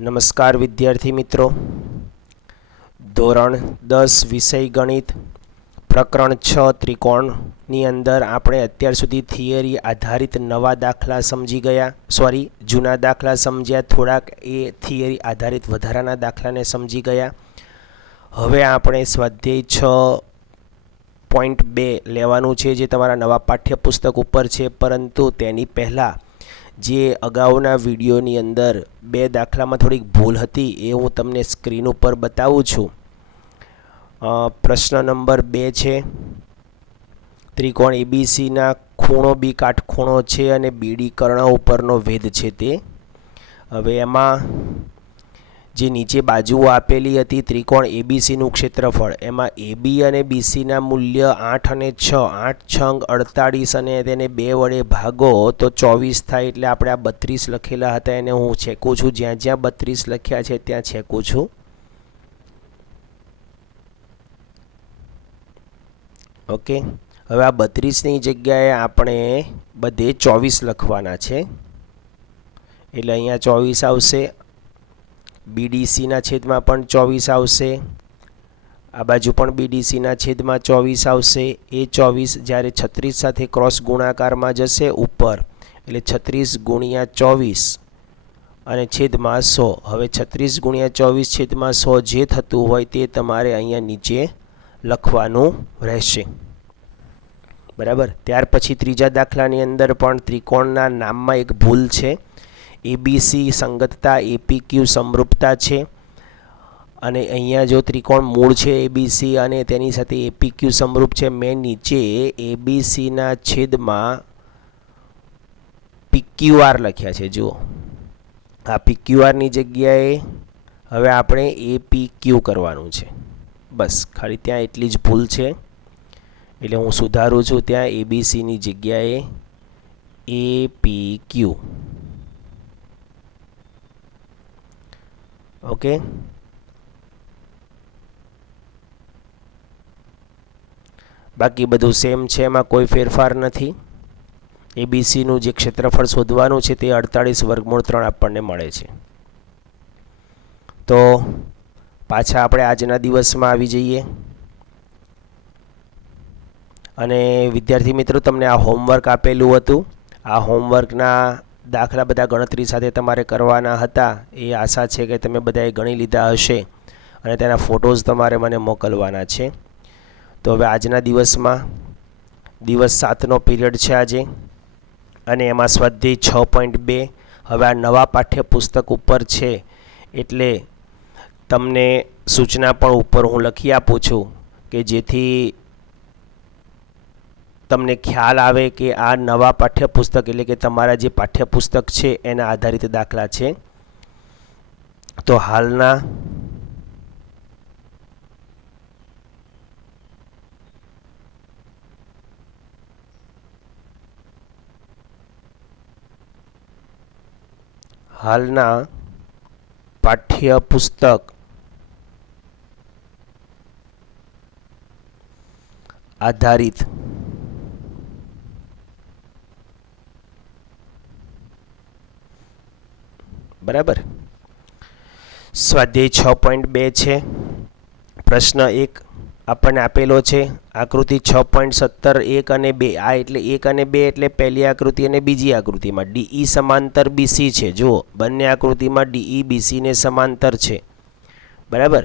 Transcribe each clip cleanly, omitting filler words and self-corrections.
નમસ્કાર વિદ્યાર્થી મિત્રો, ધોરણ 10 વિષય ગણિત પ્રકરણ 6 ત્રિકોણની અંદર આપણે અત્યાર સુધી થિયરી આધારિત નવા દાખલા સમજી ગયા, જૂના દાખલા સમજ્યા, થોડાક એ થિયરી આધારિત વધારાના દાખલાને સમજી ગયા. હવે આપણે સ્વાધ્યાય 6.2 લેવાનું છે, જે તમારા નવા પાઠ્યપુસ્તક ઉપર છે. પરંતુ તેની પહેલાં જે અગાઉના વિડીયોની અંદર બે દાખલામાં થોડીક ભૂલ હતી એ હું તમને સ્ક્રીન ઉપર બતાવું છું. પ્રશ્ન નંબર 2 છે, ત્રિકોણ એબીસીના ખૂણો બી કાટખૂણો છે અને બીડી કર્ણ ઉપરનો વેધ છે તે. હવે એમાં જે નીચે બાજુઓ આપેલી હતી ત્રિકોણ એબીસીનું ક્ષેત્રફળ, એમાં એબી અને બીસીના મૂલ્ય 8 અને 6, 8 છંગ 48 અને તેને 2 વડે ભાગો તો 24 થાય. એટલે આપણે આ 32 લખેલા હતા એને હું છેકું છું, જ્યાં જ્યાં 32 લખ્યા છે ત્યાં છેકું છું. ઓકે, હવે આ 32ની જગ્યાએ આપણે બધે 24 લખવાના છે, એટલે અહીંયા 24 આવશે. બીડીસીના છેદમાં પણ 24 આવશે, આ બાજુ પણ બીડીસીના છેદમાં 24 આવશે. એ 24 જ્યારે 36 સાથે ક્રોસ ગુણાકારમાં જશે ઉપર, એટલે 36 ગુણ્યા 24 અને છેદમાં 100. હવે 36 ગુણ્યા 24 છેદમાં 100 જે થતું હોય તે તમારે અહીંયા નીચે લખવાનું રહેશે. બરાબર. ત્યાર પછી ત્રીજા દાખલાની અંદર પણ ત્રિકોણના નામમાં એક ભૂલ છે. એબીસી સંગતતા, એપીક્યુ સમરૂપતા છે, અને અહીંયા જો ત્રિકોણ મૂળ છે એબીસી અને તેની સાથે એપીક્યુ સમરૂપ છે, મેં નીચે એબીસીના છેદમાં પીક્યુઆર લખ્યા છે. જુઓ, આ પીક્યુઆરની જગ્યાએ હવે આપણે એપીક્યુ કરવાનું છે. બસ ખાલી ત્યાં એટલી જ ભૂલ છે, એટલે હું સુધારું છું. ત્યાં એબીસીની જગ્યાએ એપીક્યુ. ઓકે, બાકી બધું સેમ છે, એમાં કોઈ ફેરફાર નથી. એબીસીનું જે ક્ષેત્રફળ શોધવાનું છે તે 48√3 આપણને મળે છે. તો પાછા આપણે આજના દિવસમાં આવી જઈએ. અને વિદ્યાર્થી મિત્રો, તમને આ હોમવર્ક આપેલું હતું. આ હોમવર્કના દાખલા બધા ગણતરી સાથે તમારે કરવાના હતા. એ આશા છે કે તમે બધાએ ગણી લીધા હશે અને તેના ફોટોઝ તમારે મને મોકલવાના છે. તો હવે આજના દિવસમાં દિવસ 7નો પીરિયડ છે આજે, અને એમાં સ્વાધ્યાય 6.2 હવે આ નવા પાઠ્યપુસ્તક ઉપર છે, એટલે તમને સૂચના પણ ઉપર હું લખી આપું છું કે જેથી તમને ખ્યાલ આવે કે આ નવા પાઠ્યપુસ્તક એટલે કે તમારા જે પાઠ્યપુસ્તક છે એના આધારિત દાખલા છે. તો હાલના પાઠ્યપુસ્તક આધારિત બરાબર સ્વાધ્યાય 6.2 છે. પ્રશ્ન 1 આપણને આપેલો છે. આકૃતિ 6.17 1 અને 2. આ એટલે 1 અને 2 એટલે પહેલી આકૃતિ અને બીજી આકૃતિમાં ડીઈ સમાંતર બીસી છે. જુઓ, બંને આકૃતિમાં ડીઈ બીસીને સમાંતર છે. બરાબર.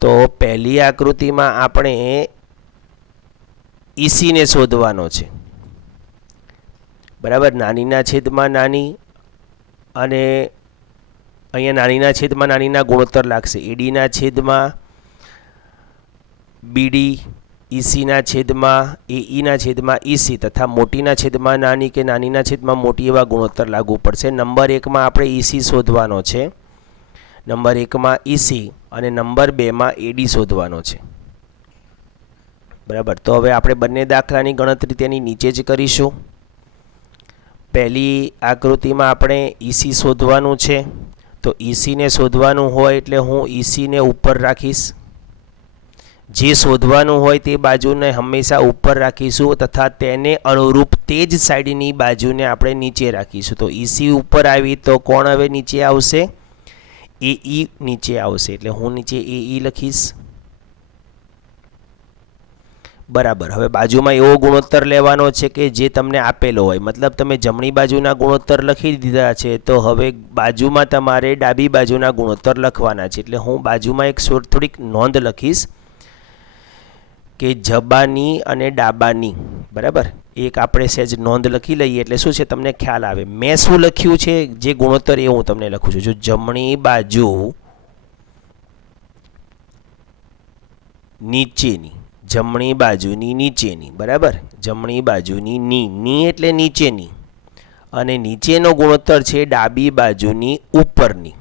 તો પહેલી આકૃતિમાં આપણે ઈસીને શોધવાનો છે. બરાબર. નાનીના છેદમાં નાની, અને અહીંયા નાનીના છેદમાં નાનીના ગુણોત્તર લાગશે. એડીના છેદમાં બીડી, ઈસીના છેદમાં એઈના છેદમાં ઈસી તથા મોટીના છેદમાં નાની કે નાનીના છેદમાં મોટી એવા ગુણોત્તર લાગુ પડશે. નંબર 1માં આપણે ઈસી શોધવાનો છે, નંબર 1માં ઈસી, અને નંબર 2માં એડી શોધવાનો છે. બરાબર. તો હવે આપણે બંને દાખલાની ગણતરી તેની નીચે જ કરીશું. પહેલી આકૃતિમાં આપણે ઈસી શોધવાનું છે, તો ઈસીને શોધવાનું હોય એટલે હું ઈસીને ઉપર રાખીશ. જે શોધવાનું હોય તે બાજુને હંમેશા ઉપર રાખીશું તથા તેને અનુરૂપ તે જ સાઈડની બાજુને આપણે નીચે રાખીશું. તો ઈસી ઉપર આવી તો કોણ હવે નીચે આવશે? AE નીચે આવશે એટલે હું નીચે AE લખીશ. બરાબર. હવે બાજુમાં એવો ગુણોત્તર લેવાનો છે કે જે તમને આપેલો હોય, મતલબ તમે જમણી બાજુના ગુણોત્તર લખી દીધા છે તો હવે બાજુમાં તમારે ડાબી બાજુના ગુણોત્તર લખવાના છે. એટલે હું બાજુમાં એક થોડીક નોંધ લખીશ કે જબાની અને ડાબાની. બરાબર. એક આપણે સહેજ નોંધ લખી લઈએ એટલે શું છે તમને ખ્યાલ આવે. મેં શું લખ્યું છે જે ગુણોત્તર એ હું તમને લખું છું. જો જમણી બાજુ નીચેની, જમણી બાજુની નીચેની, બરાબર, જમણી બાજુની ની એટલે નીચેની, અને નીચેનો ગુણોત્તર છે ડાબી બાજુની ઉપરની,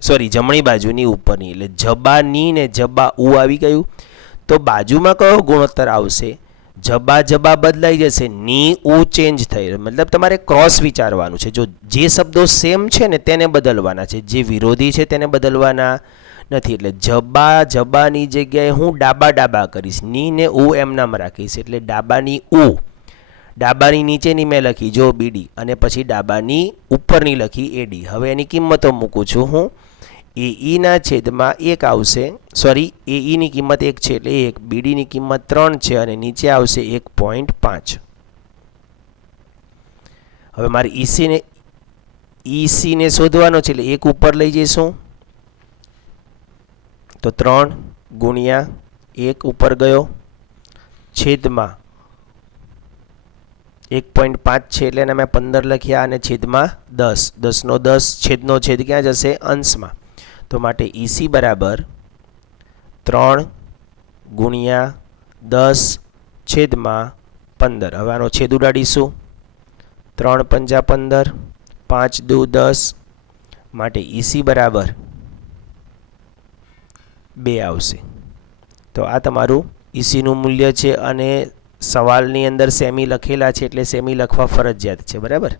સોરી જમણી બાજુની ઉપરની. એટલે જબાની ને જબા ઉ આવી ગયું. તો બાજુમાં કયો ગુણોત્તર આવશે? જબા જબા બદલાઈ જશે, ની ઉ ચેન્જ થઈ. મતલબ તમારે ક્રોસ વિચારવાનું છે. જો જે શબ્દો સેમ છે ને તેને બદલવાના છે, જે વિરોધી છે તેને બદલવાના નથી. એટલે જબા જબાની જગ્યાએ હું ડાબા ડાબા કરીશ, ની ને ઉ એમ નામ રાખીશ. એટલે ડાબાની ઉ, ડાબાની નીચેની મેં લખી જો બીડી, અને પછી ડાબાની ઉપરની લખી એડી. હવે એની કિંમતો મૂકું છું હું. AEના છેદમાં 1 આવશે, સોરી AEની કિંમત 1 છે એટલે 1, BDની કિંમત 3 છે અને નીચે આવશે 1.5. હવે મારે ECને શોધવાનો છે એટલે 1 ઉપર લઈ જઈશું તો 3 ગુણ્યા 1 ઉપર ગયો છેદમાં 1.5 છે એટલે એના મેં 15 લખ્યા અને છેદમાં 10. 10નો 10 છેદનો છેદ ક્યાં જશે? અંશમાં. તો માટે EC બરાબર 3 ગુણ્યા 10 છેદમાં 15. હવે આનો છેદ ઉડાડીશું. 3 પંજા 15, 5 દુ 10, માટે EC બરાબર 2 આવશે. તો આ તમારું ECનું મૂલ્ય છે અને સવાલની અંદર સેમી લખેલા છે એટલે સેમી લખવા ફરજિયાત છે. બરાબર.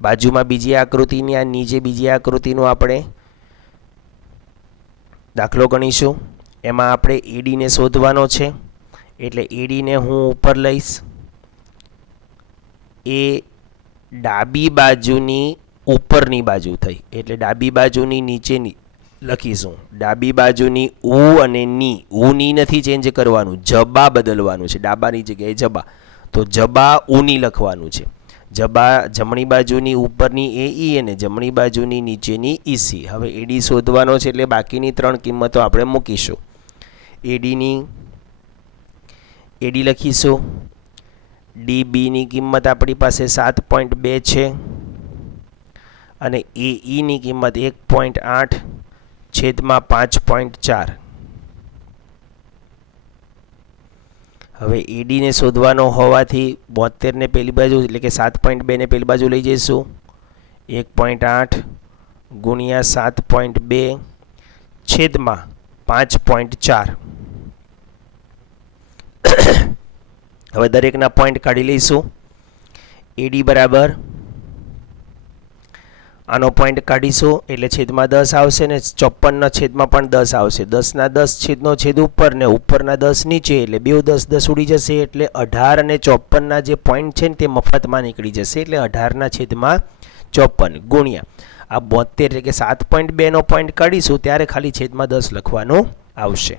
બાજુમાં બીજી આકૃતિની આ નીચે બીજી આકૃતિનું આપણે દાખલો ગણીશું. એમાં આપણે ADને શોધવાનો છે એટલે ADને હું ઉપર લઈશ. એ ડાબી બાજુની ઉપરની બાજુ થઈ એટલે ડાબી બાજુની નીચેની લખીશું. ડાબી બાજુની ઉ અને ની, ઉની નથી ચેન્જ કરવાનું, જબા બદલવાનું છે. ડાબાની જગ્યાએ જબા, તો જબા ઉની લખવાનું છે. જબા જમણી બાજુની ઉપરની AE અને જમણી બાજુની નીચેની EC. હવે AD શોધવાનો છે એટલે બાકીની 3 કિંમતો આપણે મૂકીશું. AD લખીશું. DBની કિંમત આપણી પાસે 7.2 છે અને AEની કિંમત 1.8 છેદમાં 5.4. હવે ADને શોધવાનો હોવાથી 72ને પેલી બાજુ એટલે કે 7.2ને પેલી બાજુ લઈ જઈશું. 1.8 ગુણ્યા 7.2 છેદમાં 5.4. હવે દરેકના પોઈન્ટ કાઢી લઈશું. AD બરાબર આનો પોઈન્ટ કાઢીશું એટલે છેદમાં 10 આવશે ને 54ના છેદમાં પણ 10 આવશે. 10ના 10 છેદનો છેદ ઉપર ને ઉપરના 10 નીચે એટલે બે 10 10 ઉડી જશે એટલે 18 અને 54ના જે પોઈન્ટ છે ને તે મફતમાં નીકળી જશે. એટલે 18ના છેદમાં 54 ગુણ્યા આ 72 એટલે કે 7.2નો પોઈન્ટ કાઢીશું ત્યારે ખાલી છેદમાં 10 લખવાનું આવશે.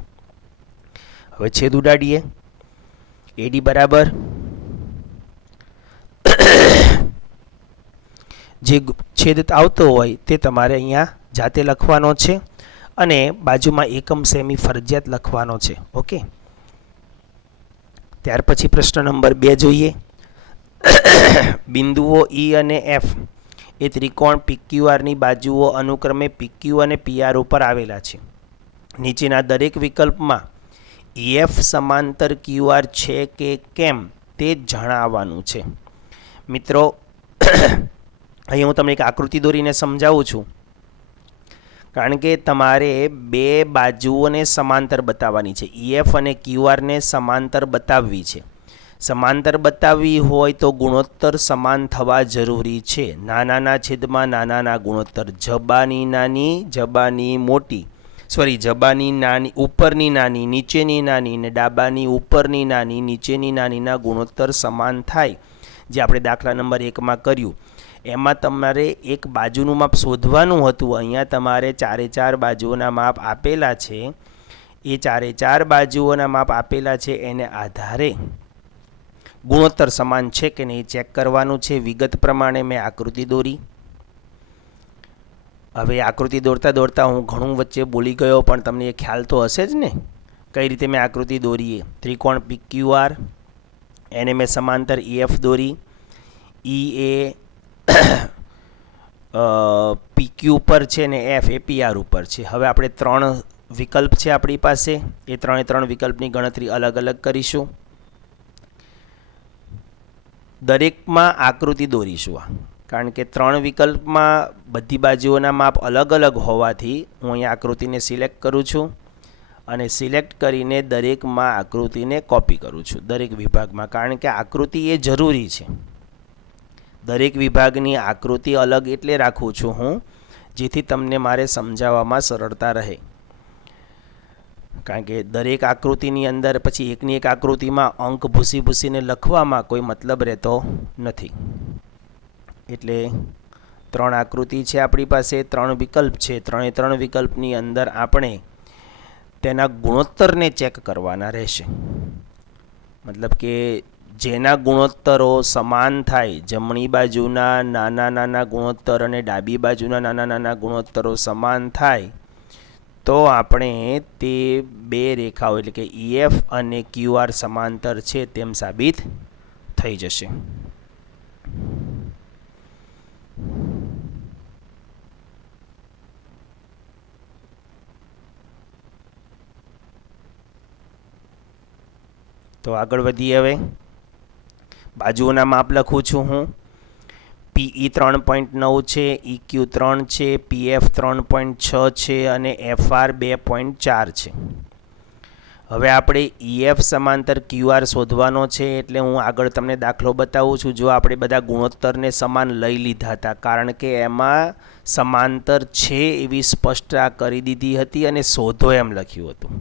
હવે છેદ ઉડાડીએ. AD બરાબર જે છેદ આવતો હોય તે તમારે અહીંયા જાતે લખવાનો છે અને બાજુમાં એકમ સેમી ફરજિયાત લખવાનો છે. ઓકે. ત્યાર પછી પ્રશ્ન નંબર 2 જોઈએ. બિંદુઓ E અને F એ ત્રિકોણ PQRની બાજુઓ અનુક્રમે PQ અને PR ઉપર આવેલા છે. નીચેના દરેક વિકલ્પમાં EF સમાંતર QR છે કે કેમ તે જણાવવાનું છે. મિત્રો અહીં હું તમને એક આકૃતિ દોરીને સમજાવું છું કારણ કે તમારે બે બાજુઓને સમાંતર બતાવવાની છે. EF અને QRને સમાંતર બતાવવી છે. સમાંતર બતાવવી હોય તો ગુણોત્તર સમાન થવા જરૂરી છે. નાનાના છેદમાં નાનાના ગુણોત્તર, જબાની નાની જબાની મોટી, સોરી જબાની નાની ઉપરની નાની નીચેની નાની ને ડાબાની ઉપરની નાની નીચેની નાનીના ગુણોત્તર સમાન થાય, જે આપણે દાખલા નંબર 1માં કર્યું. એમાં તમારે એક બાજુનું માપ શોધવાનું હતું. અહીંયા તમારે ચારે ચાર બાજુઓના માપ આપેલા છે. એ ચારે ચાર બાજુઓના માપ આપેલા છે એને આધારે ગુણોત્તર સમાન છે કે નહીં ચેક કરવાનું છે. વિગત પ્રમાણે મેં આકૃતિ દોરી. હવે આકૃતિ દોરતા દોરતા હું ઘણું વચ્ચે બોલી ગયો, પણ તમને એ ખ્યાલ તો હશે જ ને કઈ રીતે મેં આકૃતિ દોરીએ. ત્રિકોણ PQR, એને મેં સમાંતર EF દોરી. E એ PQ ઉપર છે ને F એ PR ઉપર છે. હવે આપણે 3 વિકલ્પ છે આપણી પાસે, એ 3 વિકલ્પની ગણતરી અલગ અલગ કરીશું. દરેકમાં આકૃતિ દોરીશું કારણ કે 3 વિકલ્પમાં બધી બાજુઓના માપ અલગ અલગ હોવાથી હું અહીંયા આકૃતિને સિલેક્ટ કરું છું અને સિલેક્ટ કરીને દરેકમાં આકૃતિને કોપી કરું છું દરેક વિભાગમાં, કારણ કે આકૃતિ એ જરૂરી છે. દરેક વિભાગની આકૃતિ અલગ એટલે રાખું છું હું જેથી તમને મારે સમજાવવામાં સરળતા રહે, કારણ કે દરેક આકૃતિની અંદર પછી એકની એક આકૃતિમાં અંક ભૂસીને લખવામાં કોઈ મતલબ રહેતો નથી. એટલે 3 આકૃતિ છે આપણી પાસે, 3 વિકલ્પ છે. 3 વિકલ્પની અંદર આપણે તેના ગુણોત્તરને ચેક કરવાના રહેશે. મતલબ કે જેના ગુણોત્તરો સમાન થાય, જમણી બાજુના નાના ગુણોત્તર અને ડાબી બાજુના નાના ગુણોત્તરો સમાન થાય તો આપણે તે 2 રેખાઓ એટલે કે EF અને QR સમાંતર છે તેમ સાબિત થઈ જશે. તો આગળ વધીએ. હવે બાજુઓના માપ લખું છું હું. PE 3.9 છે, EQ 3 છે, PF 3.6 છે અને FR 2.4 છે. હવે આપણે EF સમાંતર QR શોધવાનો છે, એટલે હું આગળ તમને દાખલો બતાવું છું. જો આપણે બધા ગુણોત્તરને સમાન લઈ લીધા હતા, કારણ કે એમાં સમાંતર છે એવી સ્પષ્ટતા કરી દીધી હતી અને શોધો એમ લખ્યું હતું.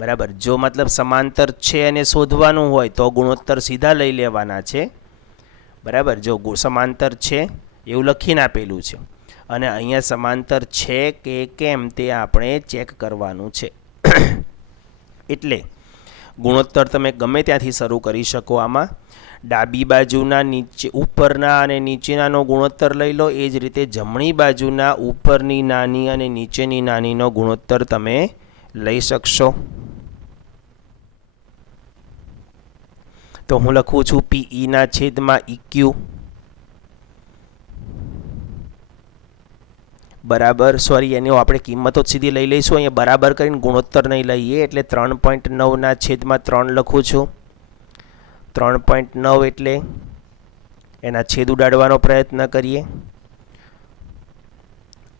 બરાબર. જો મતલબ સમાંતર છે અને શોધવાનું હોય તો ગુણોત્તર સીધા લઈ લેવાના છે. બરાબર. જો સમાંતર છે એવું લખીને આપેલું છે અને અહીંયા સમાંતર છે કે કેમ તે આપણે ચેક કરવાનું છે. એટલે ગુણોત્તર તમે ગમે ત્યાંથી શરૂ કરી શકો. આમાં ડાબી બાજુના ઉપરના અને નીચેનાનો ગુણોત્તર લઈ લો, એ જ રીતે જમણી બાજુના ઉપરની નાની અને નીચેની નાનીનો ગુણોત્તર તમે લઈ શકશો. તો હું લખું છું PE ના છેદમાં EQ બરાબર, સોરી એની આપણે કિંમતો સીધી લઈ લઈશું. અહીંયા બરાબર કરીને ગુણોત્તર નહીં લઈએ, એટલે 3.9 ના છેદમાં 3 લખું છું. 3.9 એટલે એના છેદ ઉડાડવાનો પ્રયત્ન કરીએ.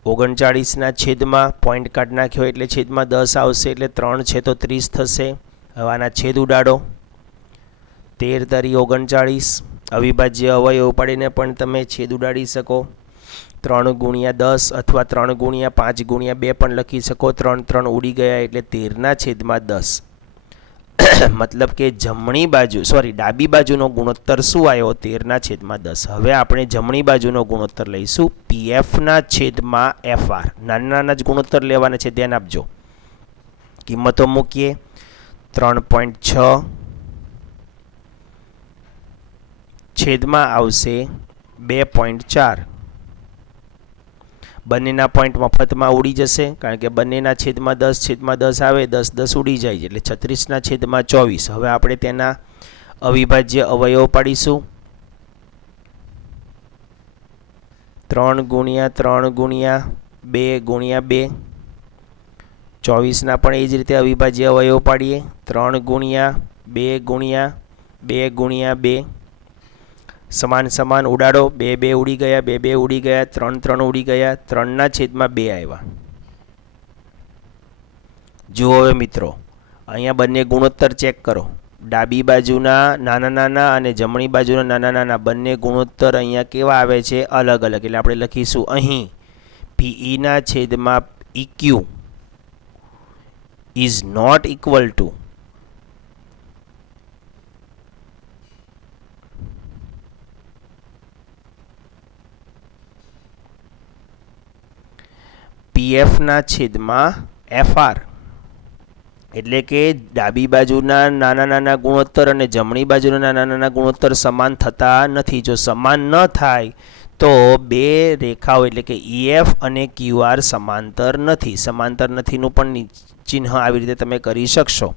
39 ના છેદમાં પોઈન્ટ કાઢી નાખ્યો એટલે છેદમાં 10 આવશે, એટલે 3 છે તો 30 થશે. હવે આના છેદ ઉડાડો. 13 તરી 39 અવિભાજ્ય અવયવ પાડીને પણ તમે છેદ ઉડાડી શકો. 3 × 10 અથવા 3 × 5 × 2 પણ લખી શકો. 3 ઉડી ગયા એટલે 13 ના છેદમાં 10. મતલબ કે જમણી બાજુ ડાબી બાજુનો ગુણોત્તર શું આવ્યો? 13 ના છેદમાં 10. હવે આપણે જમણી બાજુનો ગુણોત્તર લઈશું PF ના છેદમાં FR. નાના જ ગુણોત્તર લેવાના છે, ધ્યાન આપજો. કિંમતો મૂકીએ. 3.6 છેદમાં આવશે 2.4. બંનેના પોઈન્ટ મફતમાં ઉડી જશે, કારણ કે બંનેના છેદમાં 10 આવે, 10 ઉડી જાય એટલે 36 ના છેદમાં 24. હવે આપણે તેના અવિભાજ્ય અવયવ પાડીશું. 3 × 3 × 2 × 2. 24ના પણ એ જ રીતે અવિભાજ્ય અવયવ પાડીએ. 3 × 2 × 2 × 2 સમાન ઉડાડો. 2 ઉડી ગયા, 2 ઉડી ગયા, 3 ઉડી ગયા, 3 ના છેદમાં 2 આવ્યા. જુઓ હવે મિત્રો, અહીંયા બંને ગુણોત્તર ચેક કરો. ડાબી બાજુના નાના અને જમણી બાજુના નાના બંને ગુણોત્તર અહીંયા કેવા આવે છે? અલગ અલગ. એટલે આપણે લખીશું અહીં PE ના છેદમાં EQ is not equal to પીએફના છેદમાં એફઆર, એટલે કે ડાબી બાજુના નાના નાના ગુણોત્તર અને જમણી બાજુના નાના નાના ગુણોત્તર સમાન થતા નથી. જો સમાન ન થાય તો બે રેખાઓ એટલે કે EF અને QR સમાંતર નથી. સમાંતર નથીનું પણ ચિહ્ન આવી રીતે તમે કરી શકશો.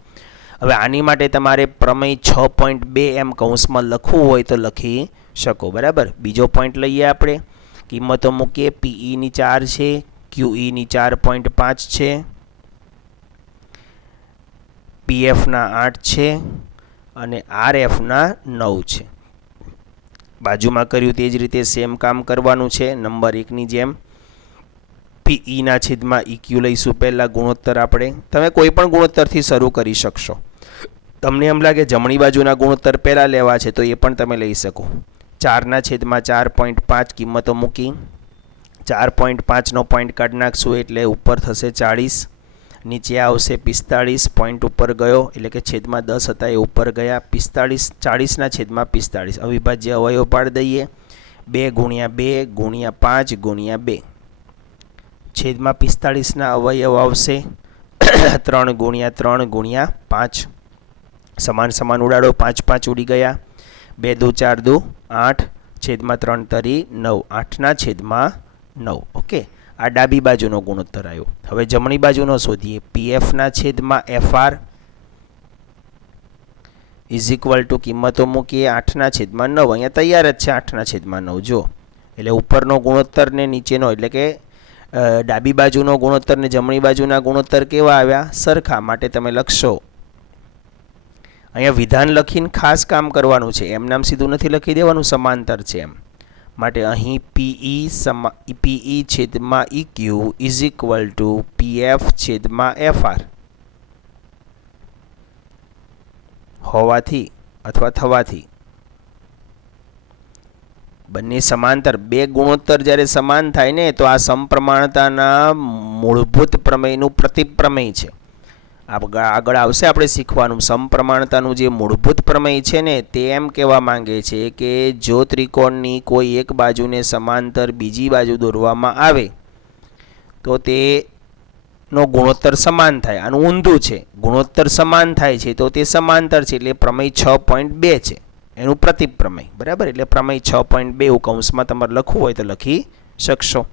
હવે આની માટે તમારે પ્રમેય 6.2 એમ કૌંસમાં લખવું હોય તો લખી શકો. બરાબર. બીજો પોઈન્ટ લઈએ આપણે. કિંમતો મૂકીએ. PEની 4 છે, QEની 4.5 છે, PFના 8 છે અને RFના 9 છે. બાજુમાં કર્યું તે જ રીતે સેમ કામ કરવાનું છે. નંબર 1ની જેમ PEના છેદમાં EQ લઈશું. પહેલાં ગુણોત્તર આપણે, તમે કોઈ પણ ગુણોત્તરથી શરૂ કરી શકશો. તમને એમ લાગે જમણી બાજુના ગુણોત્તર પહેલાં લેવા છે તો એ પણ તમે લઈ શકો. 4ના છેદમાં 4.5 કિંમતો મૂકી. 4.5નો પોઈન્ટ કાઢી નાખશું એટલે ઉપર થશે 40, નીચે આવશે 45. પોઈન્ટ ઉપર ગયો એટલે કે છેદમાં 10 હતા એ ઉપર ગયા. 45 40ના છેદમાં 45 અવિભાજ્ય અવયવ પાડી દઈએ. 2 ગુણ્યા 2 ગુણ્યા 5 ગુણ્યા 2 છેદમાં 45ના અવયવ આવશે 3 ગુણ્યા 3 ગુણ્યા 5. સમાન સમાન ઉડાડો. 5 5 ઉડી ગયા. 2 દુ 4 દુ 8 છેદમાં 3 તરી 9 8ના છેદમાં 9. ઓકે, આ ડાબી બાજુનો ગુણોત્તર આવ્યો. હવે જમણી બાજુનો શોધીએ. PFના છેદમાં FR ઇઝ ઇક્વલ ટુ કિંમતો મૂકીએ. 8ના છેદમાં 9 અહીંયા તૈયાર જ છે. 8ના છેદમાં 9 જો, એટલે ઉપરનો ગુણોત્તર ને નીચેનો એટલે કે ડાબી બાજુનો ગુણોત્તર ને જમણી બાજુના ગુણોત્તર કેવા આવ્યા? સરખા. માટે તમે લખશો. અહીંયા વિધાન લખીને ખાસ કામ કરવાનું છે. એમ નામ સીધું નથી લખી દેવાનું સમાંતર છે એમ. માટે અહીં PE છેદમાં EQ is equal to PF છેદમાં FR હોવાથી અથવા થવાથી બંને સમાંતર. બે ગુણોત્તર જ્યારે સમાન થાય ને તો આ સમપ્રમાણતાના મૂળભૂત પ્રમેયનું પ્રતિપ્રમેય છે. આગળ આવશે આપણે શીખવાનું. સમપ્રમાણતાનું જે મૂળભૂત પ્રમેય છે ને તે એમ કહેવા માંગે છે કે જો ત્રિકોણની કોઈ એક બાજુને સમાંતર બીજી બાજુ દોરવામાં આવે તો તેનો ગુણોત્તર સમાન થાય. આનું ઊંધું છે. ગુણોત્તર સમાન થાય છે તો તે સમાંતર છે, એટલે પ્રમેય 6.2 છે એનું પ્રતિપ્રમેય. બરાબર. એટલે પ્રમેય 6.2 એવું કૌંસમાં તમારે લખવું હોય તો લખી શકશો.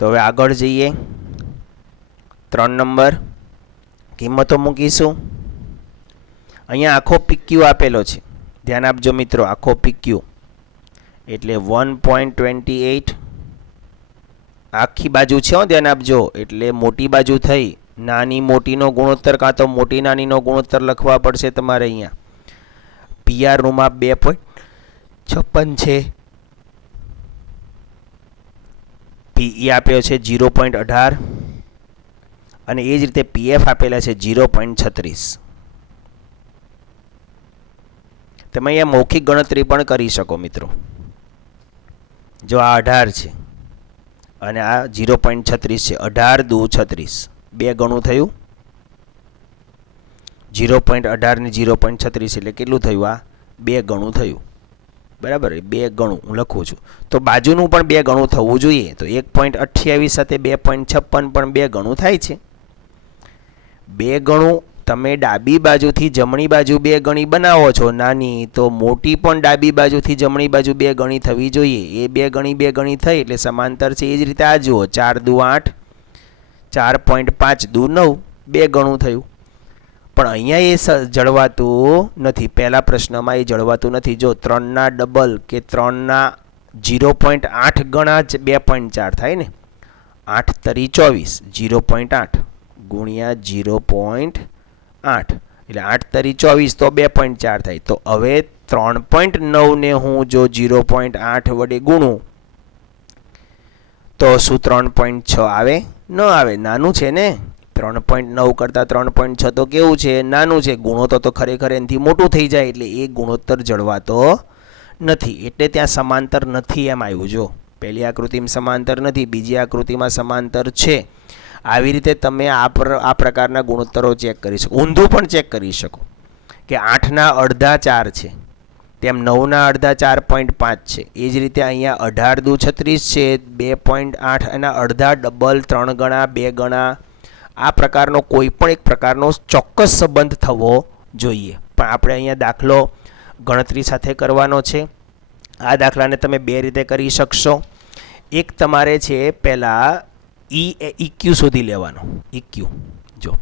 તો હવે આગળ જઈએ. 3 નંબર કિંમતો મૂકીશું. અહીંયા આખો PQ આપેલો છે. ધ્યાન આપજો મિત્રો. આખો PQ એટલે 1.28 આખી બાજુ છે. ધ્યાન આપજો. એટલે મોટી બાજુ થઈ. નાની મોટીનો ગુણોત્તર કાં તો મોટી નાનીનો ગુણોત્તર લખવા પડશે તમારે. અહીંયા PR નું માપ 2.56 છે. PE આપ્યો છે 0.18 અને એ જ રીતે PF આપેલા છે 0.36. તમે અહીંયા મૌખિક ગણતરી પણ કરી શકો મિત્રો. જો આ 18 છે અને આ 0.36 છે. 18 દુ 36 2 ગણું થયું. 0.18 ને 0.36 એટલે કેટલું થયું? આ 2 ગણું થયું. બરાબર. 2 ગણું હું લખું છું તો બાજુનું પણ 2 ગણું થવું જોઈએ. તો 1.28 સાથે 2.56 પણ 2 ગણું થાય છે. 2 ગણું તમે ડાબી બાજુથી જમણી બાજુ 2 ગણી બનાવો છો નાની, તો મોટી પણ ડાબી બાજુથી જમણી બાજુ 2 ગણી થવી જોઈએ. એ 2 ગણી થઈ એટલે સમાંતર છે. એ જ રીતે આ જુઓ. 4 દુ 8 4.5 દુ 9 2 ગણું થયું. પણ અહીંયા એ જળવાતું નથી. પહેલા પ્રશ્નમાં એ જળવાતું નથી. જો 3ના ડબલ કે 3ના 0.8 ગણા જ 2.4 થાય ને. 8 તરી 24 0.8 ગુણ્યા 0.8 એટલે 8 તરી 24 તો 2.4 થાય. તો હવે 3.9 ને હું જો 0.8 વડે ગુણું તો શું 3.6 આવે? ન આવે. નાનું છે ને. 3.9 કરતાં 3.6 તો કેવું છે? નાનું છે. ગુણોત્તર તો ખરેખર એનાથી મોટું થઈ જાય એટલે એ ગુણોત્તર જળવાતો નથી, એટલે ત્યાં સમાંતર નથી એમ આવ્યું. જો પહેલી આકૃતિમાં સમાંતર નથી, બીજી આકૃતિમાં સમાંતર છે. આવી રીતે તમે આ પ્રકારના ગુણોત્તરો ચેક કરી શકો. ઊંધું પણ ચેક કરી શકો કે 8ના અડધા 4 છે, તેમ 9ના અડધા 4.5 છે. એ જ રીતે અહીંયા 18 દુ 36 છે, 2.8 એના અડધા, ડબલ, 3 ગણા, 2 ગણા. આ પ્રકારનો કોઈ પણ એક પ્રકારનો ચોક્કસ સંબંધ થવો જોઈએ. પણ આપણે અહીંયા દાખલો ગણતરી સાથે કરવાનો છે. આ દાખલાને તમે બે રીતે કરી શકશો. એક તમારે છે પહેલાં ઇક્યુ શોધી લેવાનો. ઇક્યુ જો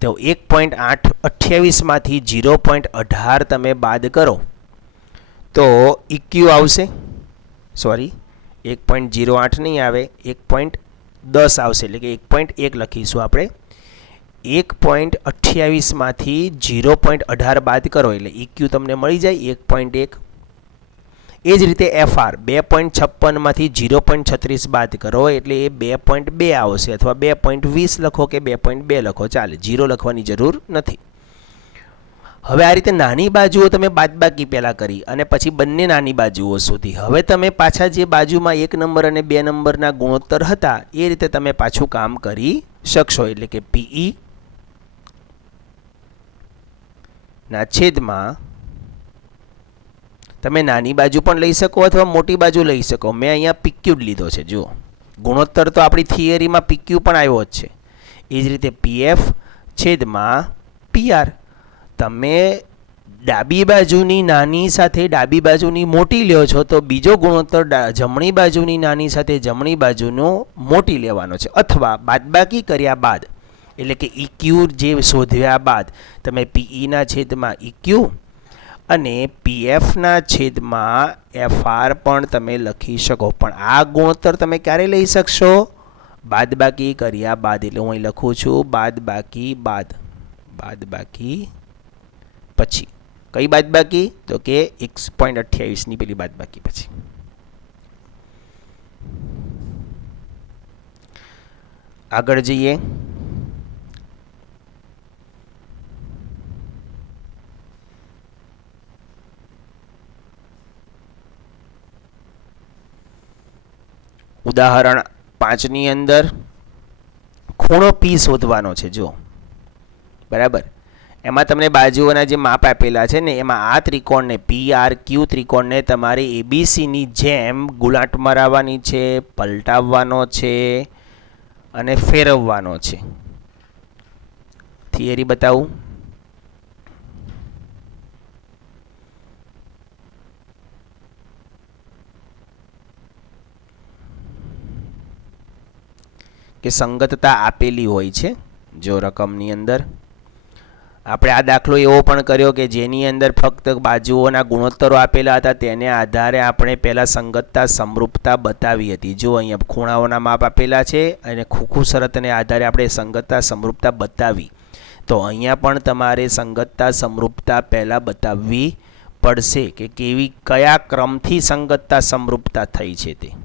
તો 1.28માંથી 0.18 તમે બાદ કરો તો ઇક્યુ આવશે. સોરી, 1.08 નહીં આવે, 1.10 આવશે. એટલે કે 1.1 લખીશું આપણે. 1.28માંથી 0.18 બાદ કરો એટલે ઇક્યુ તમને મળી જાય 1.1. એ જ રીતે એફઆર 2.56માંથી 0.36 બાદ કરો એટલે એ 2.2 આવશે, અથવા 2.20 લખો કે 2.2 લખો, ચાલે. 0 લખવાની જરૂર નથી. હવે આ રીતે નાની બાજુઓ તમે બાદબાકી પહેલાં કરી અને પછી બંને નાની બાજુઓ શોધી. હવે તમે પાછા જે બાજુમાં 1 નંબર અને 2 નંબરના ગુણોત્તર હતા એ રીતે તમે પાછું કામ કરી શકશો. એટલે કે પીઈ ના છેદમાં તમે નાની બાજુ પણ લઈ શકો અથવા મોટી બાજુ લઈ શકો. મેં અહીંયા પીક્યુ જ લીધો છે. જુઓ, ગુણોત્તર તો આપણી થિયરીમાં પીક્યુ પણ આવ્યો જ છે. એ જ રીતે પીએફ છેદમાં પીઆર. તમે ડાબી બાજુની નાની સાથે ડાબી બાજુની મોટી લ્યો છો તો બીજો ગુણોત્તર જમણી બાજુની નાની સાથે જમણી બાજુનો મોટી લેવાનો છે. અથવા બાદબાકી કર્યા બાદ એટલે કે ઇક્યુ જે શોધ્યા બાદ તમે પીઈના છેદમાં ઇક્યુ અને પીએફના છેદમાં એફઆર પણ તમે લખી શકો. પણ આ ગુણોત્તર તમે ક્યારે લઈ શકશો? બાદબાકી કર્યા બાદ. એટલે હું અહીં લખું છું બાદબાકી બાદ. બાદબાકી પછી કઈ બાદબાકી? તો કે 1.28ની પેલી બાદબાકી પછી. આગળ જઈએ. ઉદાહરણ 5ની અંદર ખૂણો પી શોધવાનો છે. જો બરાબર, એમાં તમને બાજુઓના જે માપ આપેલા છે ને એમાં આ ત્રિકોણને PRQ ત્રિકોણને તમારે ABCની જેમ ગુલાટ મરાવવાની છે, પલટાવવાનો છે અને ફેરવવાનો છે. થિયરી બતાવું. કે સંગતતા આપેલી હોય છે. જો રકમની અંદર આપણે આ દાખલો એવો પણ કર્યો કે જેની અંદર ફક્ત બાજુઓના ગુણોત્તરો આપેલા હતા, તેને આધારે આપણે પહેલાં સંગતતા સમરૂપતા બતાવી હતી. જો અહીંયા ખૂણાઓના માપ આપેલા છે અને ખૂખું શરતને આધારે આપણે સંગતતા સમરૂપતા બતાવી. તો અહીંયા પણ તમારે સંગતતા સમરૂપતા પહેલાં બતાવવી પડશે કે કયા ક્રમથી સંગતતા સમરૂપતા થઈ છે તે.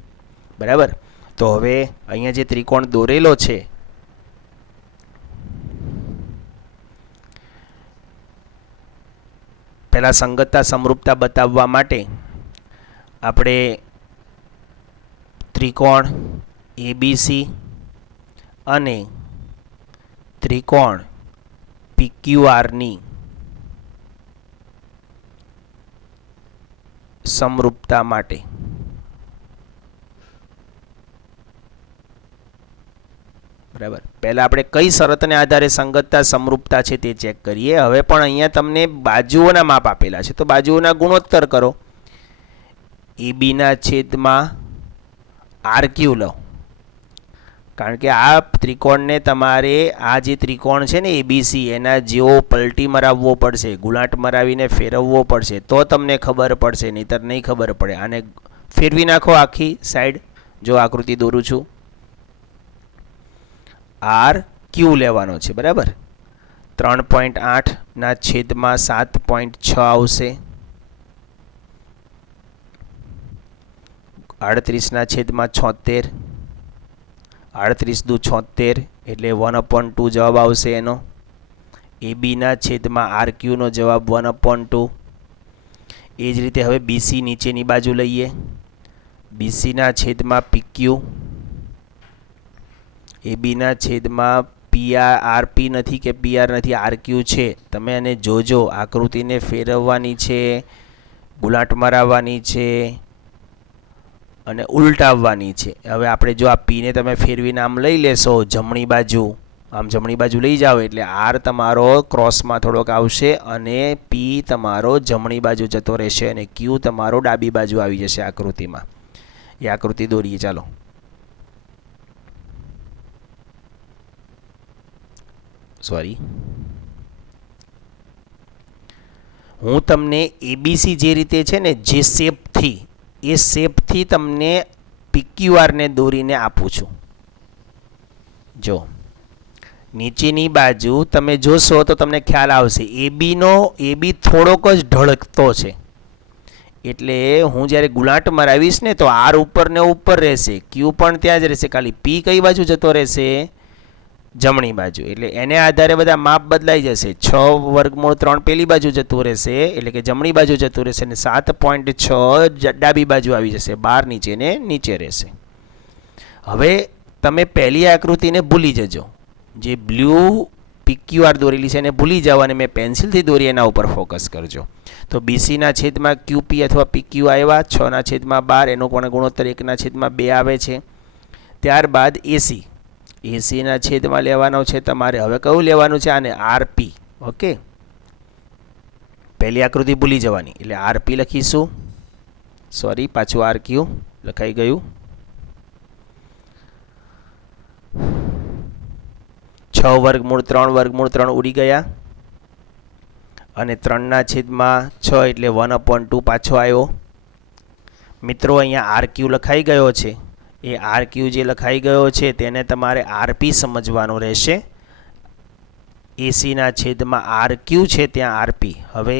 બરાબર. તો હવે અહીંયા જે ત્રિકોણ દોરેલો છે પહેલાં સંગતતા સમરૂપતા બતાવવા માટે આપણે ત્રિકોણ ABC અને ત્રિકોણ PQRની સમરૂપતા માટે બરાબર પહેલાં આપણે કઈ શરતને આધારે સંગતતા સમરૂપતા છે તે ચેક કરીએ. હવે પણ અહીંયા તમને બાજુઓના માપ આપેલા છે તો બાજુઓના ગુણોત્તર કરો. ABના છેદમાં RQ લો, કારણ કે આ ત્રિકોણને તમારે આ જે ત્રિકોણ છે ને ABC એના જેવો પલટી મરાવવો પડશે, ગુલાટ મરાવીને ફેરવવો પડશે તો તમને ખબર પડશે, નહીંતર નહીં ખબર પડે. આને ફેરવી નાખો આખી સાઈડ. જો આકૃતિ દોરું છું, RQ લેવાનો છે. બરાબર. 3.8ના છેદમાં 7.6 આવશે. 38ના છેદમાં 76. 38 દુ 76 એટલે 1/2 જવાબ આવશે એનો. ABના છેદમાં RQનો જવાબ 1/2. એ જ રીતે હવે BC નીચેની બાજુ લઈએ. BCના છેદમાં PQ, ABના છેદમાં PR, RP નથી કે PR નથી, RQ છે. તમે એને જોજો, આકૃતિને ફેરવવાની છે, ગુલાટ મરાવવાની છે અને ઉલટાવવાની છે. હવે આપણે જો આ Pને તમે ફેરવીને આમ લઈ લેશો જમણી બાજુ, આમ જમણી બાજુ લઈ જાઓ એટલે R તમારો ક્રોસમાં થોડોક આવશે અને P તમારો જમણી બાજુ જતો રહેશે અને Q તમારો ડાબી બાજુ આવી જશે આકૃતિમાં. એ આકૃતિ દોરીએ ચાલો. સોરી, હું તમને ABC જે રીતે છે ને જે શેપથી, એ શેપથી તમને PQRને દોરીને આપું છું. જો નીચેની બાજુ તમે જોશો તો તમને ખ્યાલ આવશે AB થોડોક જ ઢળકતો છે. એટલે હું જ્યારે ગુલાટ મરાવીશ ને તો R ઉપર ને ઉપર રહેશે, Q પણ ત્યાં જ રહેશે, ખાલી P કઈ બાજુ જતો રહેશે? જમણી બાજુ. એટલે એને આધારે બધા માપ બદલાઈ જશે. 6√3 પેલી બાજુ જતું રહેશે એટલે કે જમણી બાજુ જતું રહેશે અને 7.6 ડાબી બાજુ આવી જશે. 12 નીચે ને નીચે રહેશે. હવે તમે પહેલી આકૃતિને ભૂલી જજો, જે બ્લુ PQR દોરેલી છે એને ભૂલી જાઓ અને મેં પેન્સિલથી દોરી એના ઉપર ફોકસ કરજો. તો BCના છેદમાં QP અથવા PQ આવ્યા, 6ના છેદમાં 12, એનો પણ ગુણોત્તર 1ના છેદમાં 2 આવે છે. ત્યારબાદ ACના છેદમાં લેવાનો છે તમારે. હવે કયું લેવાનું છે? આને RP. ઓકે, પહેલી આકૃતિ ભૂલી જવાની એટલે RP લખીશું. સોરી, પાછું RQ લખાઈ ગયું. 6√3 ઉડી ગયા અને 3ના છેદમાં 6 એટલે 1/2 પાછો આવ્યો. મિત્રો અહીંયા RQ લખાઈ ગયો છે. એ RQ જે લખાઈ ગયો છે તેને તમારે RP સમજવાનો રહેશે. ACના છેદમાં RQ છે ત્યાં RP. હવે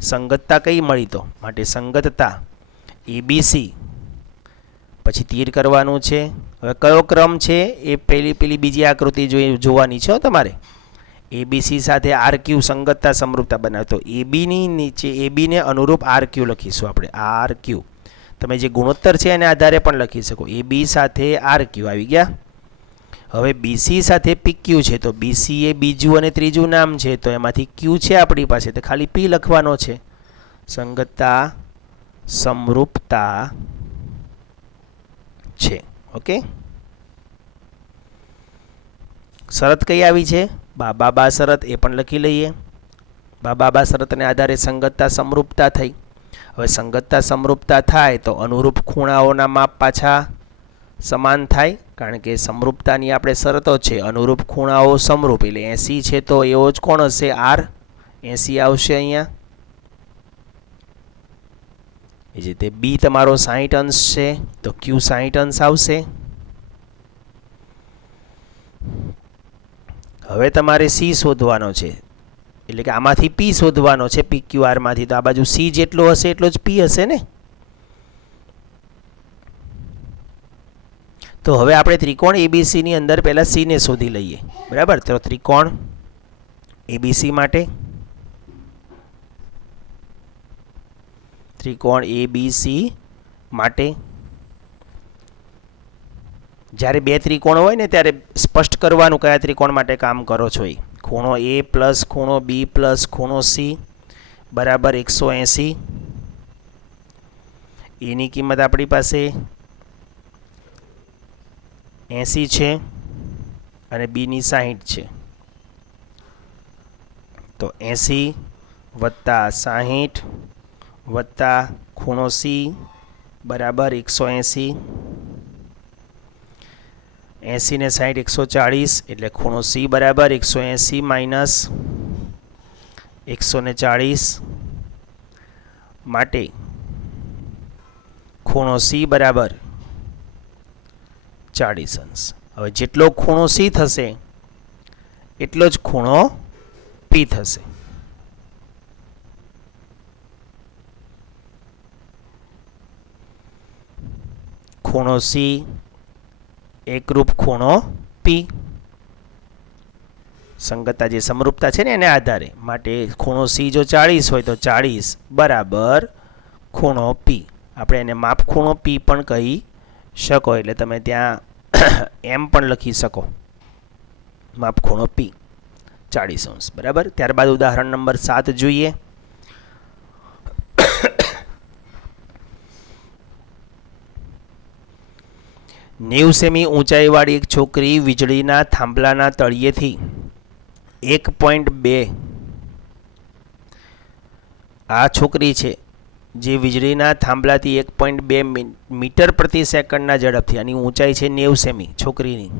સંગતતા કઈ મળી? તો માટે સંગતતા ABC, પછી તીર કરવાનું છે. હવે કયો ક્રમ છે એ પેલી બીજી આકૃતિ જોવાની છે તમારે. ABC સાથે RQ સંગતતા સમરૂપતા બનાવે તો ABની નીચે ABને અનુરૂપ RQ લખીશું આપણે. RQ તમે જે ગુણોત્તર છે એને આધારે પણ લખી શકો. AB સાથે RQ આવી ગયા. હવે BC સાથે PQ છે તો BC એ બીજું અને ત્રીજું નામ છે તો એમાંથી Q છે આપણી પાસે તો ખાલી P લખવાનો છે. સંગતતા સમરૂપતા છે. ઓકે, શરત કઈ આવી છે? બા શરત, એ પણ લખી લઈએ. બા શરતને આધારે સંગતતા સમરૂપતા થઈ. હવે સંગતતા સમરૂપતા થાય તો અનુરૂપ ખૂણાઓના માપ પાછા સમાન થાય, કારણ કે સમરૂપતાની આપણે શરતો છે અનુરૂપ ખૂણાઓ સમરૂપ. એટલે 80 છે તો એવો જ કોણ હશે? R. 80 આવશે અહીંયા. એ જ રીતે B તમારો 60 અંશ છે તો Q 60 અંશ આવશે. હવે તમારે C શોધવાનો છે, એટલે કે આમાંથી P શોધવાનો છે PQRમાંથી. તો આ બાજુ C જેટલો હશે એટલો જ P હશે ને. તો હવે આપણે ત્રિકોણ ABCની અંદર પહેલાં C ને શોધી લઈએ. બરાબર, તો ત્રિકોણ ABC માટે જ્યારે બે ત્રિકોણ હોય ને ત્યારે સ્પષ્ટ કરવાનું કયા ત્રિકોણ માટે કામ કરો છો. એ ખૂણો A પ્લસ ખૂણો B પ્લસ ખૂણો C બરાબર 180. એની કિંમત આપણી પાસે 80 છે અને Bની 60 છે. તો 80 વત્તા 60 વત્તા ખૂણો C બરાબર 180. 80 ને 60 140 એટલે ખૂણો C બરાબર 180 માઇનસ 140 માટે ખૂણો C બરાબર 40 અંશ. હવે જેટલો ખૂણો C થશે એટલો જ ખૂણો P થશે. ખૂણો C એકરૂપ ખૂણો P. સંગતતા જે સમરૂપતા છે ને એને આધારે માટે ખૂણો C જો 40 હોય તો 40 બરાબર ખૂણો પી. આપણે એને માપ ખૂણો પી પણ કહી શકો, એટલે તમે ત્યાં એમ પણ લખી શકો, માપ ખૂણો પી 40°. બરાબર. ત્યારબાદ ઉદાહરણ નંબર 7 જોઈએ. નેવું સેમી ઊંચાઈવાળી એક છોકરી વીજળીના થાંભલાના તળિયેથી 1.2 આ છોકરી છે જે વીજળીના થાંભલાથી 1.2 મીટર પ્રતિ સેકન્ડના ઝડપથી, આની ઊંચાઈ છે 90 સેમી છોકરીની,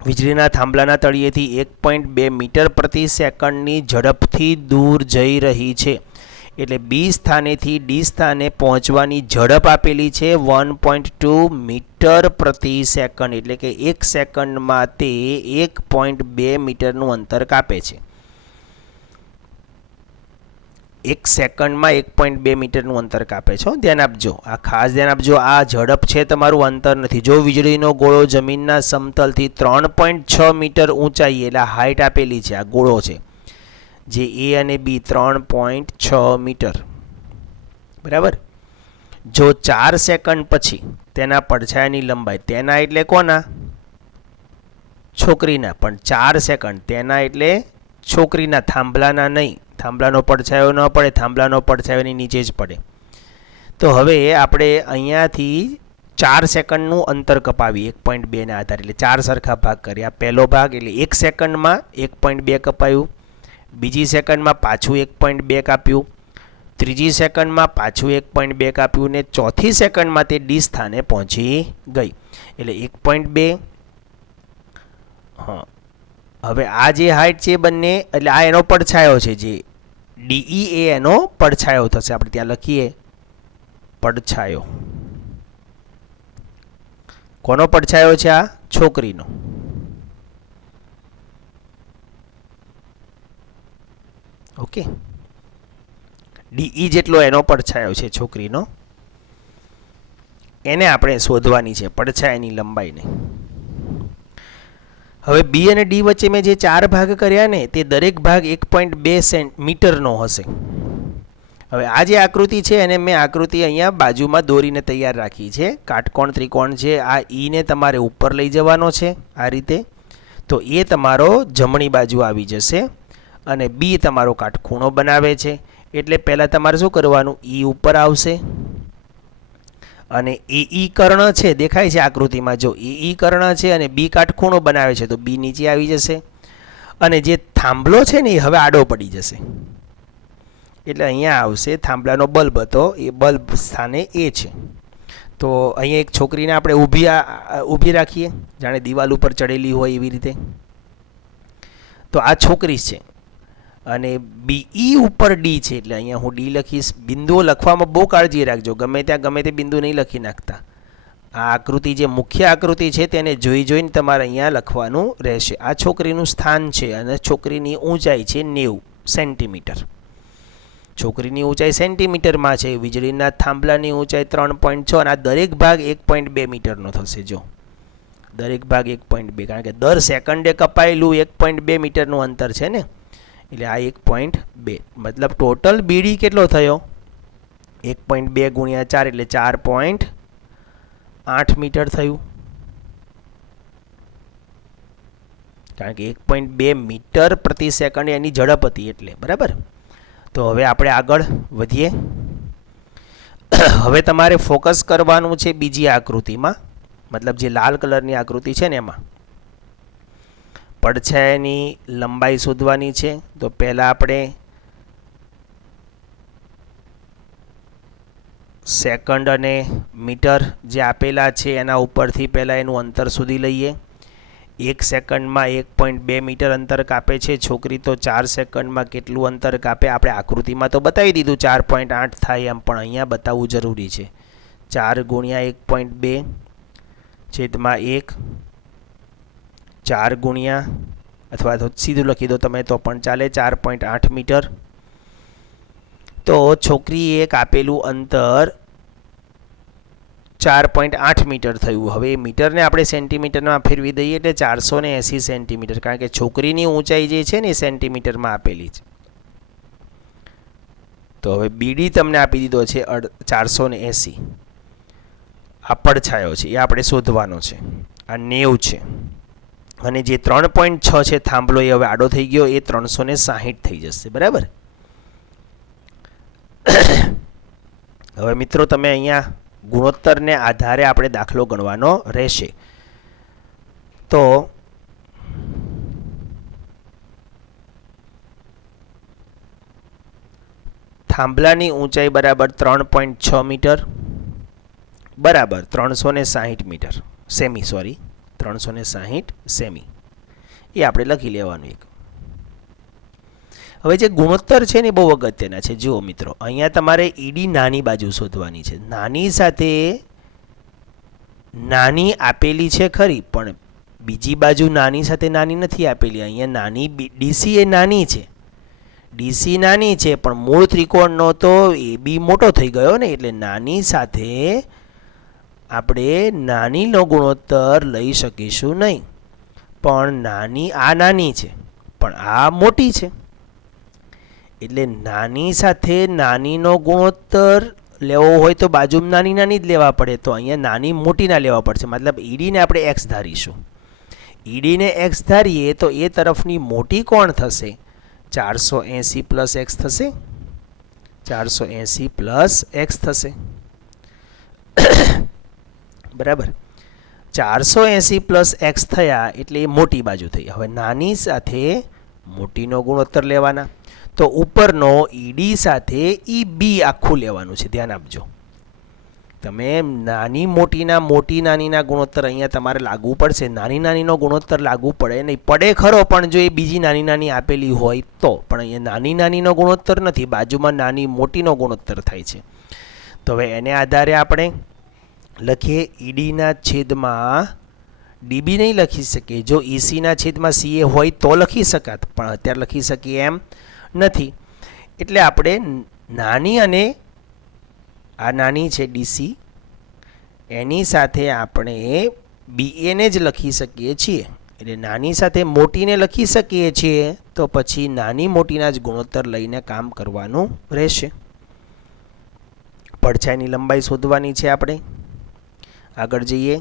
વીજળીના થાંભલાના તળિયેથી 1.2 મીટર પ્રતિ સેકન્ડની ઝડપથી દૂર જઈ રહી છે. એટલે બી સ્થાનેથી ડી સ્થાને પહોંચવાની ઝડપ આપેલી છે 1.2 મીટર પ્રતિ સેકન્ડ, એટલે કે 1 સેકન્ડમાં તે 1.2 મીટરનું અંતર કાપે છે. 1 સેકન્ડમાં 1.2 મીટરનું અંતર કાપે છે. ધ્યાન આપજો, આ ખાસ ધ્યાન આપજો, આ ઝડપ છે, તમારું અંતર નથી. જો વીજળીનો ગોળો જમીનના સમતલથી 3.6 મીટર ઊંચાઈ, એટલે હાઇટ આપેલી છે, આ ગોળો છે જે એ અને બી 3.6 મીટર. બરાબર. જો 4 સેકન્ડ પછી તેના પડછાયાની લંબાઈ, તેના એટલે કોના? છોકરીના. પણ 4 સેકન્ડ, તેના એટલે છોકરીના, થાંભલાના નહીં. થાંભલાનો પડછાયો ન પડે, થાંભલાનો પડછાયો એની નીચે જ પડે. તો હવે આપણે અહીંયાથી 4 સેકન્ડનું અંતર કપાવી 1.2 ના આધારે, એટલે 4 સરખા ભાગ કરીએ. આ પહેલો ભાગ, એટલે 1 સેકન્ડમાં 1.2 કપાયું, બીજી સેકન્ડમાં પાછું 1.2 કાપ્યું, ત્રીજી સેકન્ડમાં પાછું 1.2 કાપ્યું, ને ચોથી સેકન્ડમાં તે ડી સ્થાને પહોંચી ગઈ. એટલે 1.2. હા, હવે આ જે હાઇટ છે બંને, એટલે આ એનો પડછાયો છે, જે ડીઈ એ એનો પડછાયો થશે. આપણે ત્યાં લખીએ પડછાયો. કોનો પડછાયો છે? આ છોકરીનો. ઓકે, ડીઈ જેટલો એનો પડછાયો છે છોકરીનો, એને આપણે શોધવાની છે, પડછાયાની લંબાઈને. હવે બી અને ડી વચ્ચે મેં જે 4 ભાગ કર્યા ને, તે દરેક ભાગ 1.2 મીટરનો હશે. હવે આ જે આકૃતિ છે, એને મેં આકૃતિ અહીંયા બાજુમાં દોરીને તૈયાર રાખી છે. કાટકોણ ત્રિકોણ છે, આ ઈને તમારે ઉપર લઈ જવાનો છે આ રીતે, તો એ તમારો જમણી બાજુ આવી જશે, અને બી તમારો કાટખૂણો બનાવે છે. એટલે પહેલાં તમારે શું કરવાનું? ઈ ઉપર આવશે, અને એ કર્ણ છે, દેખાય છે આકૃતિમાં, જો એ કર્ણ છે અને બી કાટખૂણો બનાવે છે, તો બી નીચે આવી જશે, અને જે થાંભલો છે ને એ હવે આડો પડી જશે. એટલે અહીંયા આવશે થાંભલાનો બલ્બ હતો, એ બલ્બ સ્થાને એ છે. તો અહીંયા એક છોકરીને આપણે ઊભી રાખીએ, જાણે દિવાલ ઉપર ચડેલી હોય એવી રીતે. તો આ છોકરી છે, અને બીઈ ઉપર ડી છે, એટલે અહીંયા હું ડી લખીશ. બિંદુઓ લખવામાં બહુ કાળજી રાખજો, ગમે ત્યાં ગમે તે બિંદુ નહીં લખી નાખતા. આ આકૃતિ જે મુખ્ય આકૃતિ છે તેને જોઈને તમારે અહીંયા લખવાનું રહેશે. આ છોકરીનું સ્થાન છે, અને છોકરીની ઊંચાઈ છે 90 સેન્ટીમીટર. છોકરીની ઊંચાઈ સેન્ટીમીટરમાં છે, વીજળીના થાંભલાની ઊંચાઈ 3.6, અને આ દરેક ભાગ 1.2 મીટરનો થશે. જો દરેક ભાગ 1.2, કારણ કે દર સેકન્ડે કપાયેલું 1.2 મીટરનું અંતર છે ને, એટલે આ 1.2, મતલબ ટોટલ બીડી કેટલો થયો? 1.2 ગુણ્યા 4, એટલે 4.8 મીટર થયું, કારણ કે 1.2 મીટર પ્રતિ સેકન્ડ એની ઝડપ હતી એટલે. બરાબર. તો હવે આપણે આગળ વધીએ. હવે તમારે ફોકસ કરવાનું છે બીજી આકૃતિમાં, મતલબ જે લાલ કલરની આકૃતિ છે ને એમાં પડછાયાની લંબાઈ શોધવાની છે. તો પહેલાં આપણે સેકન્ડ અને મીટર જે આપેલા છે એના ઉપરથી પહેલાં એનું અંતર શોધી લઈએ. 1 સેકન્ડમાં 1.2 મીટર અંતર કાપે છે છોકરી, તો 4 સેકન્ડમાં કેટલું અંતર કાપે? આપણે આકૃતિમાં તો બતાવી દીધું 4.8 થાય એમ, પણ અહીંયા બતાવવું જરૂરી છે. 4 ગુણ્યા 1.2 છેદમાં 1, 4 ગુણ્યા, અથવા તો સીધું લખી દો તમે તો પણ ચાલે, 4.8 મીટર. તો છોકરીએ કાપેલું અંતર 4.8 મીટર થયું. હવે મીટરને આપણે સેન્ટીમીટરમાં ફેરવી દઈએ, એટલે 480 સેન્ટીમીટર, કારણ કે છોકરીની ઊંચાઈ જે છે ને એ સેન્ટીમીટરમાં આપેલી છે. તો હવે બીડી તમને આપી દીધો છે 480. આ પડછાયો છે એ આપણે શોધવાનો છે. આ 90 છે અને જે 3.6 છે થાંભલો એ હવે આડો થઈ ગયો, એ 360 થઈ જશે. બરાબર. હવે મિત્રો તમે અહીંયા ગુણોત્તરને આધારે આપણે દાખલો ગણવાનો રહેશે. તો થાંભલાની ઊંચાઈ બરાબર 3.6 મીટર બરાબર 360 મીટર સેમી, સોરી 360 સેમી, એ આપણે લખી લેવાનું એક. હવે જે ગુણોત્તર છે ને બહુ અગત્યના છે. જુઓ મિત્રો, અહીંયા તમારે ઈડી નાની બાજુ શોધવાની છે. નાની સાથે નાની આપેલી છે ખરી, પણ બીજી બાજુ નાની સાથે નાની નથી આપેલી. અહીંયા નાની ડીસી એ નાની છે, ડીસી નાની છે, પણ મૂળ ત્રિકોણનો તો એ બી મોટો થઈ ગયો ને, એટલે નાની સાથે આપણે નાનીનો ગુણોત્તર લઈ શકીશું નહીં. પણ આ નાની છે પણ આ મોટી છે, એટલે નાની સાથે નાનીનો ગુણોત્તર લેવો હોય તો બાજુમાં નાની નાની જ લેવા પડે. તો અહીંયા નાની મોટી ના લેવા પડશે. મતલબ ઈડીને આપણે એક્સ ધારીશું. ઈડીને એક્સ ધારીએ તો એ તરફની મોટી કોણ થશે? 480 પ્લસ એક્સ થશે. 480 પ્લસ એક્સ થશે. બરાબર. 480 પ્લસ એક્સ થયા એટલે એ મોટી બાજુ થઈ. હવે નાની સાથે મોટીનો ગુણોત્તર લેવાના. તો ઉપરનો ઈડી સાથે ઈ બી આખું લેવાનું છે. ધ્યાન આપજો. તમે નાની મોટીના મોટી નાનીના ગુણોત્તર અહીંયા તમારે લાગવું પડશે. નાની નાનીનો ગુણોત્તર લાગવું પડે નહીં. પડે ખરો, પણ જો એ બીજી નાની નાની આપેલી હોય તો. પણ અહીંયા નાની નાનીનો ગુણોત્તર નથી, બાજુમાં નાની મોટીનો ગુણોત્તર થાય છે. તો હવે એને આધારે આપણે લખીએ ઈડીના છેદમાં ડીબી નહીં લખી શકીએ. જો ઈસીના છેદમાં સીએ હોય તો લખી શકાત, પણ અત્યારે લખી શકીએ એમ નથી. એટલે આપણે નાની અને આ નાની છે ડીસી, એની સાથે આપણે બીએને જ લખી શકીએ છીએ. એટલે નાની સાથે મોટીને લખી શકીએ છીએ, તો પછી નાની મોટીના જ ગુણોત્તર લઈને કામ કરવાનું રહેશે. પડછાઈની લંબાઈ શોધવાની છે આપણે. આગળ જઈએ.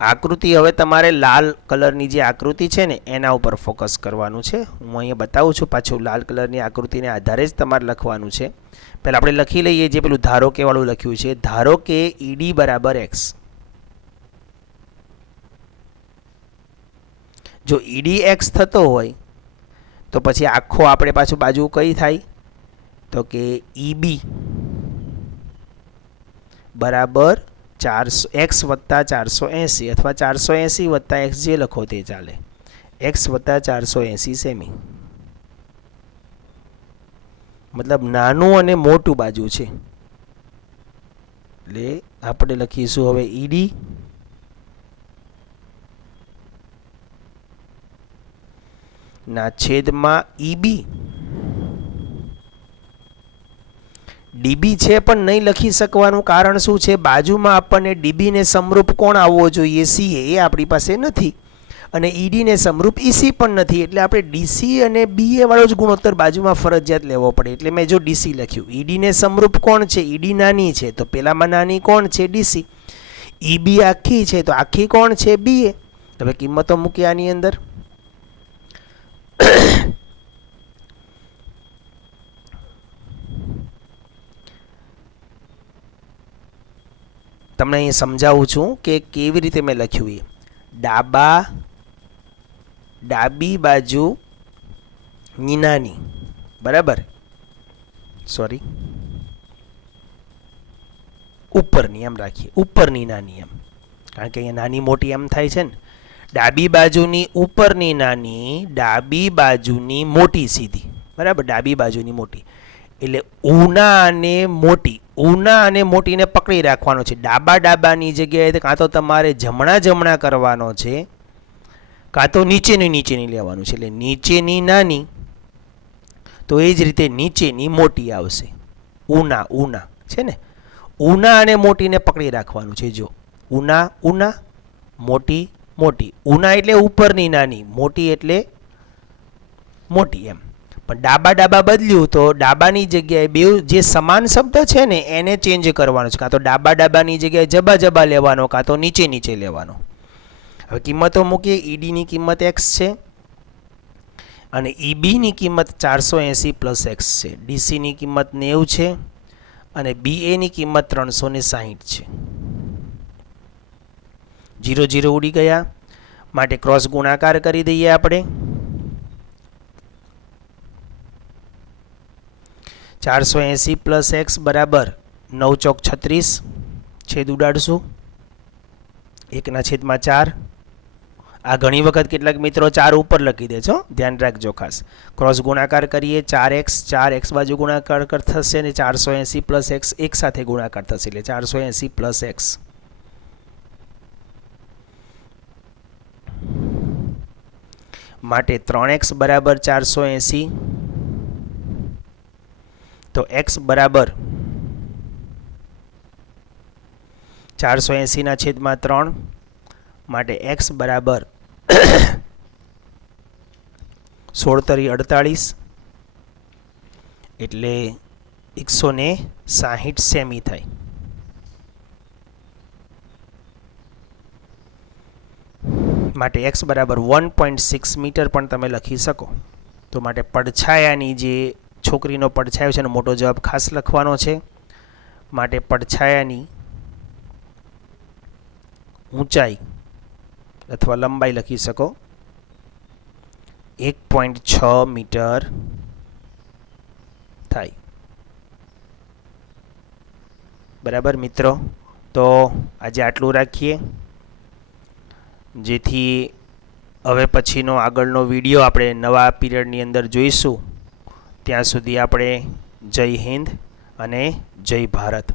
આકૃતિ હવે તમારે લાલ કલરની જે આકૃતિ છે ને એના ઉપર ફોકસ કરવાનું છે. હું અહીંયા બતાવું છું પાછું. લાલ કલરની આકૃતિને આધારે જ તમારે લખવાનું છે. પહેલાં આપણે લખી લઈએ જે પેલું ધારો કે વાળું લખ્યું છે. ધારો કે ઈડી બરાબર એક્સ. જો ઈડી એક્સ થતો હોય તો પછી આખો આપણે પાછું બાજુ કઈ થાય? તો કે ઈબી બરાબર 400 એક્સ વત્તા 480 અથવા 480 વત્તા એક્સ જે લખો તે ચાલે. એક્સ વત્તા 480 સેમી. મતલબ નાનું અને મોટું બાજુ છે. એટલે આપણે લખીશું હવે ઈડી ના છેદમાં ઈબી. ડીબી છે પણ નહીં લખી શકવાનું કારણ શું છે? બાજુમાં આપણને ડીબીને સમરૂપ કોણ આવવો જોઈએ? સીએ. એ આપણી પાસે નથી. અને ઈડીને સમરૂપ ઈસી પણ નથી. એટલે આપણે ડીસી અને બીએ વાળો જ ગુણોત્તર બાજુમાં ફરજિયાત લેવો પડે. એટલે મેં જો ડીસી લખ્યું. ઈડીને સમરૂપ કોણ છે? ઈડી નાની છે, તો પેલામાં નાની કોણ છે? ડીસી. ઈબી આખી છે, તો આખી કોણ છે? બીએ. હવે કિંમતો મૂકી આની અંદર. તમને અહીં સમજાવું છું કે કેવી રીતે મેં લખ્યું એ. ડાબી બાજુ ની નાની, બરાબર, સોરી ઉપરની એમ રાખીએ. ઉપરની નાની એમ, કારણ કે અહીંયા નાની મોટી એમ થાય છે ને. ડાબી બાજુની ઉપરની નાની, ડાબી બાજુની મોટી સીધી, બરાબર, ડાબી બાજુની મોટી. એટલે ઊના અને મોટી, ઊના અને મોટીને પકડી રાખવાનો છે. ડાબાની જગ્યાએ કાં તો તમારે જમણા કરવાનો છે, કાં તો નીચેની લેવાનું છે. એટલે નીચેની નાની, તો એ જ રીતે નીચેની મોટી આવશે. ઊના છે ને, ઊના અને મોટીને પકડી રાખવાનું છે. જો ઊના મોટી. ઊના એટલે ઉપરની નાની, મોટી એટલે મોટી એમ. પણ ડાબા ડાબા બદલ્યું તો ડાબાની જગ્યાએ બે જે સમાન શબ્દ છે ને એને ચેન્જ કરવાનો છે. કાં તો ડાબા ડાબાની જગ્યાએ જબા જબા લેવાનો, કાં તો નીચે નીચે લેવાનો. હવે કિંમતો મૂકીએ. ઈડીની કિંમત એક્સ છે અને ઈબીની કિંમત 480 પ્લસ એક્સ છે. ડીસીની કિંમત 90 છે અને બીએની કિંમત 360 છે. 0 0 ઉડી ગયા માટે ક્રોસ ગુણાકાર કરી દઈએ આપણે. 480 પ્લસ એક્સ બરાબર 9 ચોક 36, છેદ ઉડાડશું 1/4. આ ઘણી વખત કેટલાક મિત્રો 4 ઉપર લખી દે છો, ધ્યાન રાખજો ખાસ. ક્રોસ ગુણાકાર કરીએ 4x બાજુ ગુણાકાર થશે અને 480 પ્લસ એક્સ એક સાથે ગુણાકાર થશે એટલે 480 પ્લસ એક્સ. માટે 3x બરાબર 480 તો x બરાબર 480 ના છેદમાં 3 માટે x બરાબર 16 તરી 48 એટલે 160 સેમી થાય. માટે x બરાબર 1.6 મીટર પણ તમે લખી શકો. તો માટે પડછાયાની જે છોકરીનો પડછાયો છે એનો મોટો જવાબ ખાસ લખવાનો છે. માટે પડછાયાની ઊંચાઈ અથવા લંબાઈ લખી શકો 1.6 મીટર થાય. બરાબર મિત્રો, તો આજે આટલું રાખીએ, જેથી હવે પછીનો આગળનો વિડીયો આપણે નવા પીરિયડની અંદર જોઈશું. ત્યાં સુધી આપણે જય હિન્દ અને જય ભારત.